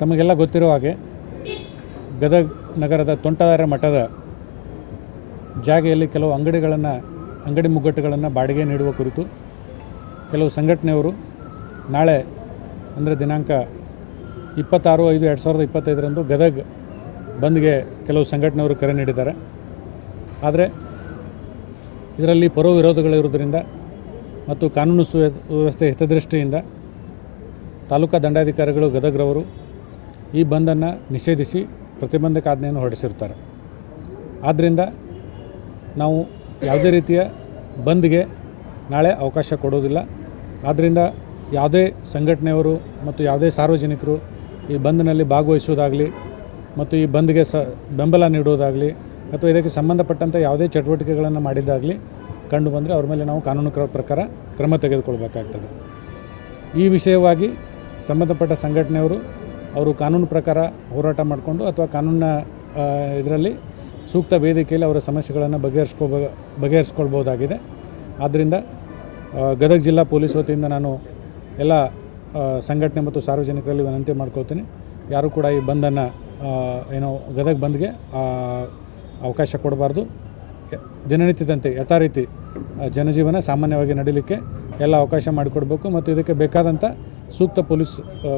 ತಮಗೆಲ್ಲ ಗೊತ್ತಿರೋ ಹಾಗೆ ಗದಗ ನಗರದ ತೋಂಟದಾರ್ಯ ಮಠದ ಜಾಗೆಯಲ್ಲಿ ಕೆಲವು ಅಂಗಡಿ ಮುಗ್ಗಟ್ಟುಗಳನ್ನು ಬಾಡಿಗೆ ನೀಡುವ ಕುರಿತು ಕೆಲವು ಸಂಘಟನೆಯವರು ನಾಳೆ ಅಂದರೆ ದಿನಾಂಕ 26/5/2025 ಗದಗ ಬಂದ್ಗೆ ಕೆಲವು ಸಂಘಟನೆಯವರು ಕರೆ ನೀಡಿದ್ದಾರೆ. ಆದರೆ ಇದರಲ್ಲಿ ಪರೋ ವಿರೋಧಗಳಿರುವುದರಿಂದ ಮತ್ತು ಕಾನೂನು ಸುವ್ಯವಸ್ಥೆ ಹಿತದೃಷ್ಟಿಯಿಂದ ತಾಲೂಕಾ ದಂಡಾಧಿಕಾರಿಗಳು ಗದಗ್ರವರು ಈ ಬಂದನ್ನು ನಿಷೇಧಿಸಿ ಪ್ರತಿಬಂಧಕಾಜ್ಞೆಯನ್ನು ಹೊರಡಿಸಿರ್ತಾರೆ. ಆದ್ದರಿಂದ ನಾವು ಯಾವುದೇ ರೀತಿಯ ಬಂದ್ಗೆ ನಾಳೆ ಅವಕಾಶ ಕೊಡೋದಿಲ್ಲ. ಆದ್ದರಿಂದ ಯಾವುದೇ ಸಂಘಟನೆಯವರು ಮತ್ತು ಯಾವುದೇ ಸಾರ್ವಜನಿಕರು ಈ ಬಂದ್ನಲ್ಲಿ ಭಾಗವಹಿಸುವುದಾಗಲಿ ಮತ್ತು ಈ ಬಂದ್ಗೆ ಬೆಂಬಲ ನೀಡುವುದಾಗಲಿ ಅಥವಾ ಇದಕ್ಕೆ ಸಂಬಂಧಪಟ್ಟಂಥ ಯಾವುದೇ ಚಟುವಟಿಕೆಗಳನ್ನು ಮಾಡಿದ್ದಾಗಲಿ ಕಂಡು ಬಂದರೆ ಅವ್ರ ಮೇಲೆ ನಾವು ಕಾನೂನು ಪ್ರಕಾರ ಕ್ರಮ ತೆಗೆದುಕೊಳ್ಬೇಕಾಗ್ತದೆ. ಈ ವಿಷಯವಾಗಿ ಸಂಬಂಧಪಟ್ಟ ಸಂಘಟನೆಯವರು ಅವರು ಕಾನೂನು ಪ್ರಕಾರ ಹೋರಾಟ ಮಾಡಿಕೊಂಡು ಅಥವಾ ಕಾನೂನಿನ ಇದರಲ್ಲಿ ಸೂಕ್ತ ವೇದಿಕೆಯಲ್ಲಿ ಅವರ ಸಮಸ್ಯೆಗಳನ್ನು ಬಗೆಹರಿಸ್ಕೊಳ್ಬೋದಾಗಿದೆ. ಆದ್ದರಿಂದ ಗದಗ ಜಿಲ್ಲಾ ಪೊಲೀಸ್ ವತಿಯಿಂದ ನಾನು ಎಲ್ಲ ಸಂಘಟನೆ ಮತ್ತು ಸಾರ್ವಜನಿಕರಲ್ಲಿ ವಿನಂತಿ ಮಾಡ್ಕೊಳ್ತೀನಿ, ಯಾರು ಕೂಡ ಈ ಬಂದನ್ನು ಗದಗ ಬಂದ್ಗೆ ಅವಕಾಶ ಕೊಡಬಾರ್ದು. ದಿನನಿತ್ಯದಂತೆ ಯಥಾರೀತಿ ಜನಜೀವನ ಸಾಮಾನ್ಯವಾಗಿ ನಡೀಲಿಕ್ಕೆ ಎಲ್ಲ ಅವಕಾಶ ಮಾಡಿಕೊಡಬೇಕು ಮತ್ತು ಇದಕ್ಕೆ ಬೇಕಾದಂಥ ಸೂಕ್ತ ಪೊಲೀಸ್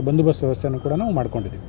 ಬಂದೋಬಸ್ತ್ ವ್ಯವಸ್ಥೆಯನ್ನು ಕೂಡ ನಾವು ಮಾಡ್ಕೊಂಡಿದ್ದೀವಿ.